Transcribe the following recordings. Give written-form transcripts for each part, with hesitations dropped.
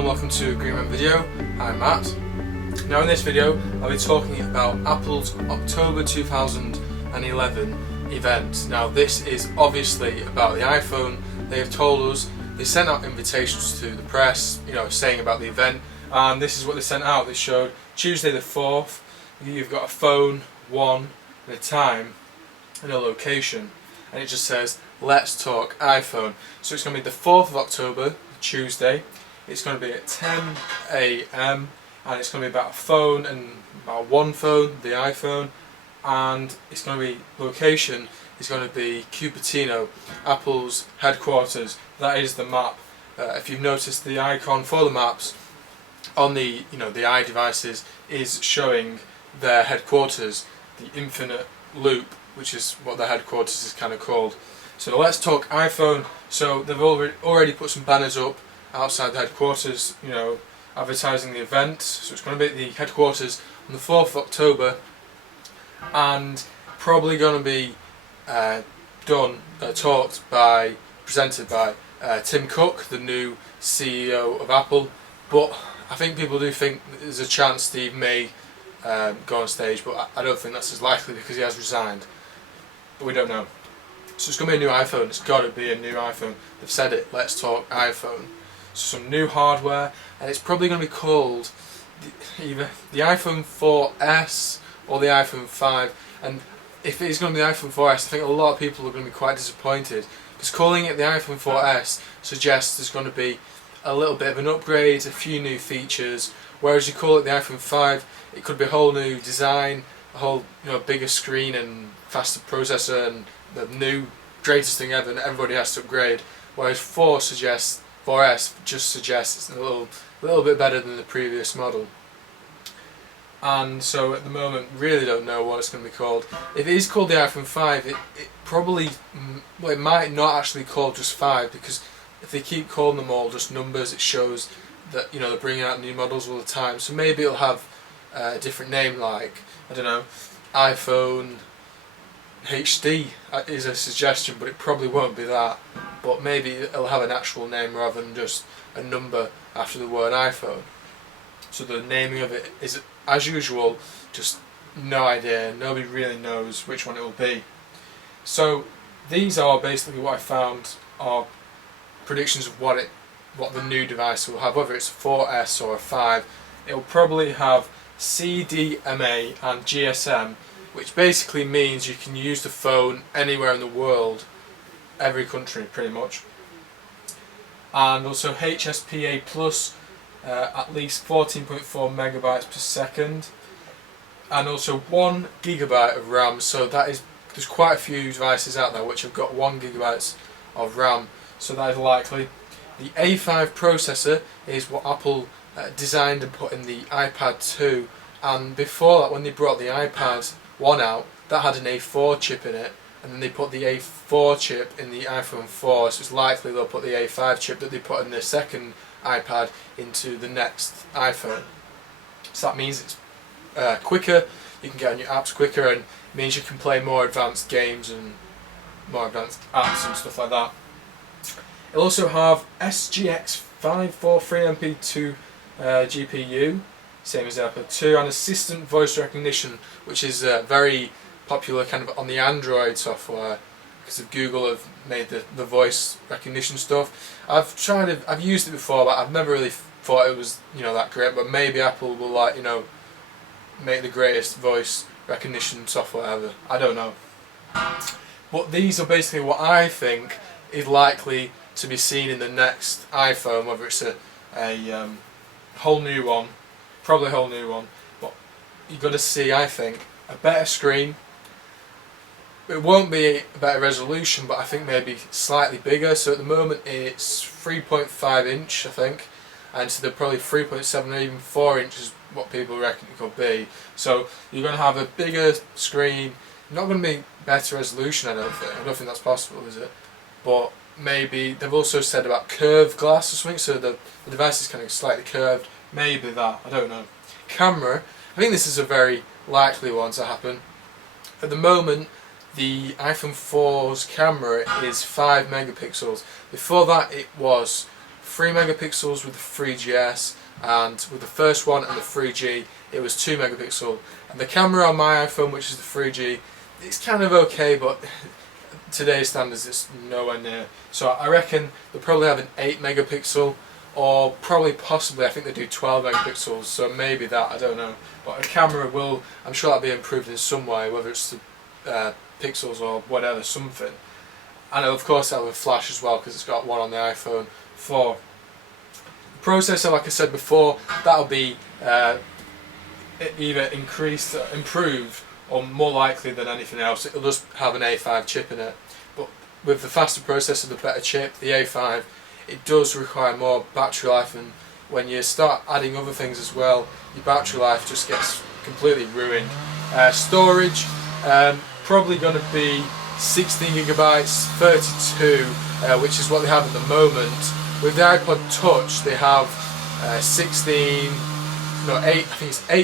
and welcome to a Green Man video. I'm Matt. Now in this video I'll be talking about Apple's October 2011 event. Now this is obviously about the iPhone. They have told us, they sent out invitations to the press, saying about the event, and this is what they sent out. They showed Tuesday the 4th, you've got a phone, one, and a time, and a location, and it just says let's talk iPhone. So it's going to be the 4th of October, Tuesday. It's going to be at 10 AM and it's going to be about a phone, and about one phone, the iPhone, and it's going to be, location is going to be Cupertino, Apple's headquarters. That is the map. If you've noticed, the icon for the maps on the the iDevices is showing their headquarters, the infinite loop, which is what their headquarters is kind of called. So let's talk iPhone. So they've already put some banners up outside the headquarters, advertising the event. So it's going to be at the headquarters on the 4th of October, and probably going to be presented by Tim Cook, the new CEO of Apple. But I think people do think there's a chance Steve may go on stage, but I don't think that's as likely because he has resigned. But we don't know. So it's going to be a new iPhone. It's got to be a new iPhone. They've said it. Let's talk iPhone. So some new hardware, and it's probably going to be called either the iPhone 4S or the iPhone 5. And if it's going to be the iPhone 4S, I think a lot of people are going to be quite disappointed, because calling it the iPhone 4S suggests there's going to be a little bit of an upgrade, a few new features. Whereas you call it the iPhone 5, it could be a whole new design, a whole bigger screen and faster processor and the new greatest thing ever, and everybody has to upgrade. Whereas 4S just suggests it's a little bit better than the previous model. And so at the moment, really don't know what it's going to be called. If it is called the iPhone 5, it probably, it might not actually call just 5, because if they keep calling them all just numbers, it shows that they're bringing out new models all the time. So maybe it'll have a different name, like, I don't know, iPhone HD is a suggestion, but it probably won't be that. But maybe it'll have an actual name rather than just a number after the word iPhone. So the naming of it is, as usual, just no idea. Nobody really knows which one it will be. So these are basically what I found are predictions of what the new device will have. Whether it's a 4S or a 5, it will probably have CDMA and GSM, which basically means you can use the phone anywhere in the world, every country pretty much, and also HSPA plus, at least 14.4 megabytes per second, and also 1 gigabyte of RAM. So there's quite a few devices out there which have got 1 gigabyte of RAM, so that is likely. The A5 processor is what Apple designed and put in the iPad 2, and before that, when they brought the iPad 1 out, that had an A4 chip in it, and then they put the A4 chip in the iPhone 4, so it's likely they'll put the A5 chip that they put in the second iPad into the next iPhone. So that means it's quicker, you can get on your apps quicker, and it means you can play more advanced games and more advanced apps and stuff like that. It'll also have SGX 543MP2 GPU, same as the iPad 2, and assistant voice recognition, which is very popular kind of on the Android software, because of Google have made the voice recognition stuff. I've used it before, but I've never really thought it was that great. But maybe Apple will make the greatest voice recognition software ever. I don't know. But these are basically what I think is likely to be seen in the next iPhone, whether it's a whole new one, probably a whole new one. But you've got to see, I think, a better screen. It won't be a better resolution, but I think maybe slightly bigger. So at the moment it's 3.5 inch, I think, and so they're probably 3.7 or even 4 inches, what people reckon it could be. So you're going to have a bigger screen. Not going to be better resolution, I don't think that's possible, is it? But maybe they've also said about curved glass or something, so the device is kind of slightly curved. Maybe that, I don't know. Camera, I think this is a very likely one to happen. At the moment, the iPhone 4's camera is 5 megapixels. Before that it was 3 megapixels with the 3GS, and with the first one and the 3G it was 2 megapixel. And the camera on my iPhone, which is the 3G, it's kind of okay, but today's standards it's nowhere near. So I reckon they'll probably have an 8 megapixel, or probably possibly I think they do 12 megapixels, so maybe that, I don't know. But a camera will, I'm sure that'll be improved in some way, whether it's the pixels or whatever, something. And of course that'll have flash as well, because it's got one on the iPhone 4. The processor, like I said before, that'll be either increased, improved, or more likely than anything else, it'll just have an A5 chip in it. But with the faster processor, the better chip, the A5, it does require more battery life, and when you start adding other things as well, your battery life just gets completely ruined. Storage, probably going to be 16 gigabytes, 32, which is what they have at the moment. With the iPod Touch, they have 8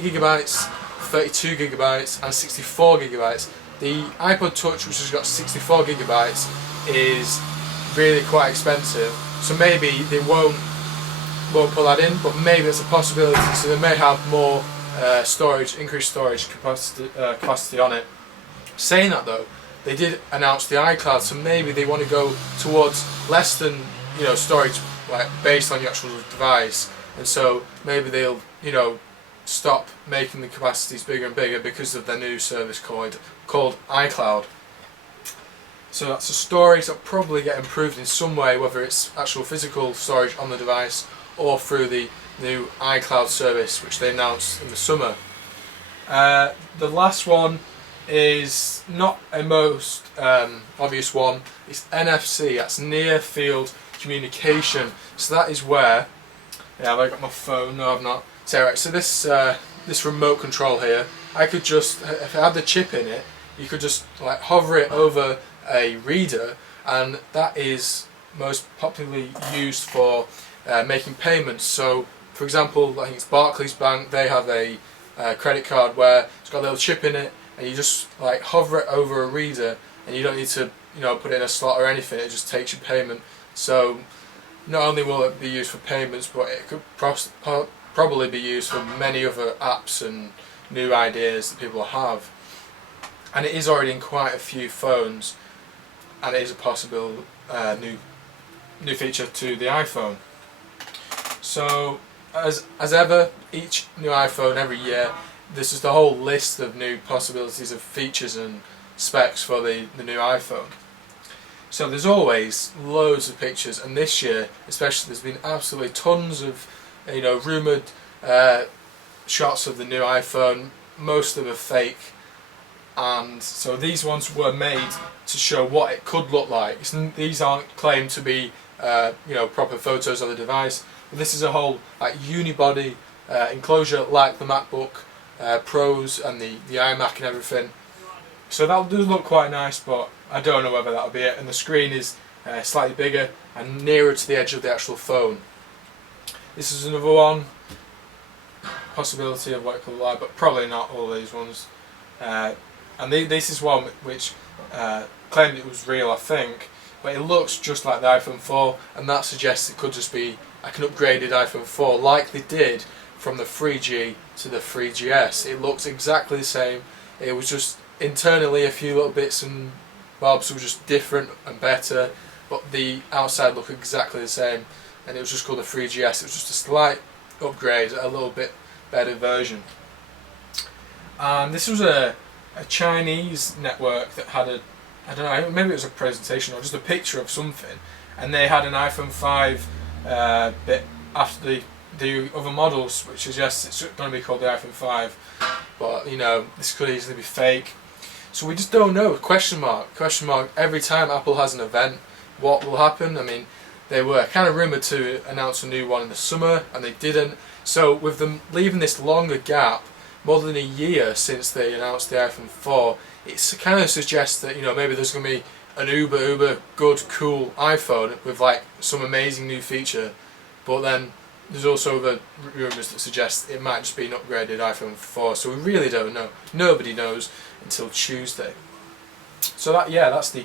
gigabytes, 32 gigabytes, and 64 gigabytes. The iPod Touch, which has got 64 gigabytes, is really quite expensive. So maybe they won't put that in, but maybe it's a possibility. So they may have more storage, increased storage capacity on it. Saying that though, they did announce the iCloud, so maybe they want to go towards less than storage, like based on the actual device, and so maybe they'll stop making the capacities bigger and bigger because of their new service called iCloud. So that's a storage that'll probably get improved in some way, whether it's actual physical storage on the device or through the new iCloud service, which they announced in the summer. The last one is not a most obvious one. It's NFC. That's near field communication. So that is where, have I got my phone? No, I've not. So right, so this remote control here, I could just, if I had the chip in it, you could just like hover it over a reader, and that is most popularly used for making payments. So for example, I think it's Barclays Bank, they have a credit card where it's got a little chip in it, and you just like hover it over a reader, and you don't need to put it in a slot or anything, it just takes your payment. So not only will it be used for payments, but it could probably be used for many other apps and new ideas that people have. And it is already in quite a few phones, and it is a possible new feature to the iPhone. So as ever, each new iPhone every year, this is the whole list of new possibilities of features and specs for the new iPhone. So there's always loads of pictures, and this year especially there's been absolutely tons of rumoured shots of the new iPhone. Most of them are fake, and so these ones were made to show what it could look like. These aren't claimed to be proper photos of the device, but this is a whole like unibody enclosure like the MacBook Pros and the iMac and everything. So that does look quite nice, but I don't know whether that'll be it. And the screen is slightly bigger and nearer to the edge of the actual phone. This is another one, possibility of what it could look like, but probably not all these ones. And this is one which claimed it was real, I think, but it looks just like the iPhone 4, and that suggests it could just be like an upgraded iPhone 4, like they did from the 3G to the 3GS. It looks exactly the same. It was just internally a few little bits and bobs were just different and better, but the outside looked exactly the same, and it was just called the 3GS. It was just a slight upgrade, a little bit better version. And this was a Chinese network that had I don't know, maybe it was a presentation or just a picture of something, and they had an iPhone 5 bit after the other models, which suggests it's going to be called the iPhone 5, but this could easily be fake. So we just don't know. Question mark every time Apple has an event, what will happen? I mean, they were kind of rumoured to announce a new one in the summer, and they didn't. So with them leaving this longer gap, more than a year since they announced the iPhone 4, it kind of suggests that maybe there's going to be an uber good cool iPhone with like some amazing new feature, but then there's also the rumours that suggest it might just be an upgraded iPhone 4. So we really don't know. Nobody knows until Tuesday. So that's the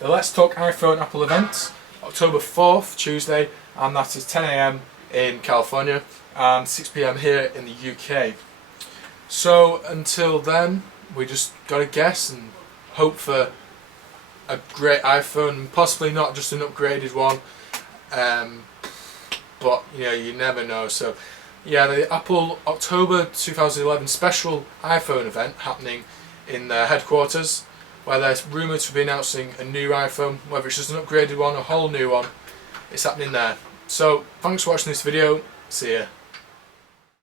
Let's Talk iPhone Apple event, October 4th, Tuesday, and that is 10 AM in California and 6 PM here in the UK. So until then, we just gotta guess and hope for a great iPhone, possibly not just an upgraded one, but you never know. So yeah, the Apple October 2011 special iPhone event happening in their headquarters, where they're rumoured to be announcing a new iPhone, whether it's just an upgraded one, a whole new one. It's happening there. So thanks for watching this video. See ya.